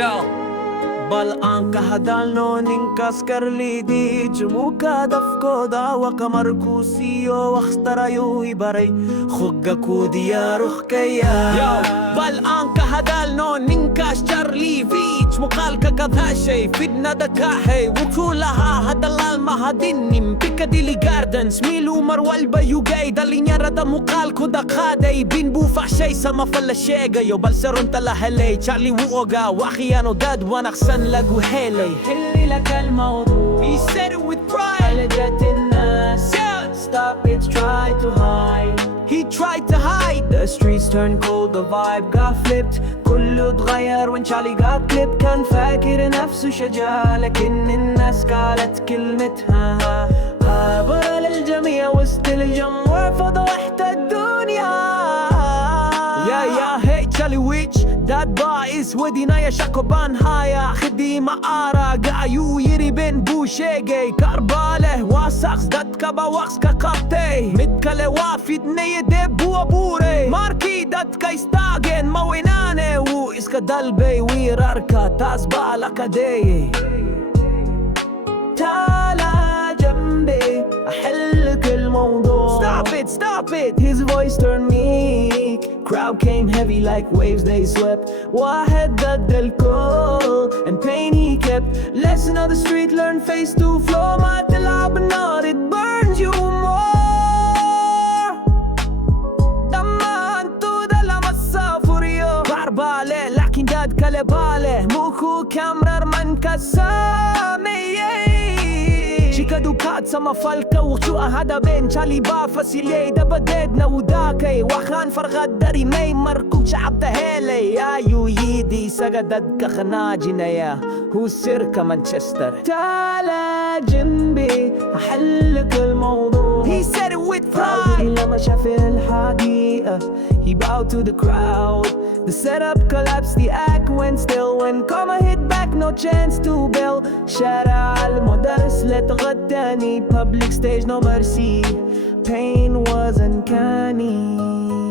Yo بل كهدالنو نينكاس كرليدي جموكا دفكو داوا كمركوسيو واخترايو إباري خقكو ديارو كيا Yo بل كهدالنو نينكاس شارلي فيتش مقالك كذا شي فيدنا دكاحي وكولها هدلال مهدين بيكاديلي جاردنز ميلو مروالبا يوغاي دالي نيارة مقالكو دقادي بين بوفع شي سما فلا شيغا يو بل سرون تلاهلي تشارلي ووغا واخيانو داد وانخسن لقو هيلي حلي لك الموضوع. He said it with pride. قلقت الناس. Stop it, try to hide. He tried to hide. The streets turned cold, the vibe got flipped. كله اتغير when Charlie got clipped. كان فاكر نفسه شجاع لكن الناس قالت كلمتها عبر للجميع وسط الجمهور فضحت الدنيا. Yeah, hey Charlie Witch that bar is ودينا يا شاكوبان هايا خدي مقارا قايو يري بين بوشيجي كارباله واساقس دات كابا واقس كاكابتي مدكالي وافيد نيدي بوا بوري ماركي دات كايستاغن مويناني وإسكا دالبي ويراركا تازبالا كدي تعال جنبي أحلك الموضوع. Stop it. His voice turned meek. Crowd came heavy like waves they swept. واحد ضد الكل and pain he kept. Lesson of the street, learn face to floor. ما تلعب النار it burns you more. دما انتو دا لما السافوريو كاربالي لكن داد كالبالي موكو كامرر من كسامي شيكادوكات سما فالكا وخشو هذا بين تشالي بافاسيلي دا بديدنا وداكي وخان فرغات داري مي مركو شعب تهيلي يا ييدي سجدت كخناجنا يا هو سيركا مانشستر تعال جنبي أحلك الموضوع. He said it with pride. لما شاف الحقيقة he bowed to the crowd. The setup collapsed, the act went still. When karma hit back, no chance to bail. شارع المدرس لا تغداني. Public stage, no mercy. Pain was uncanny.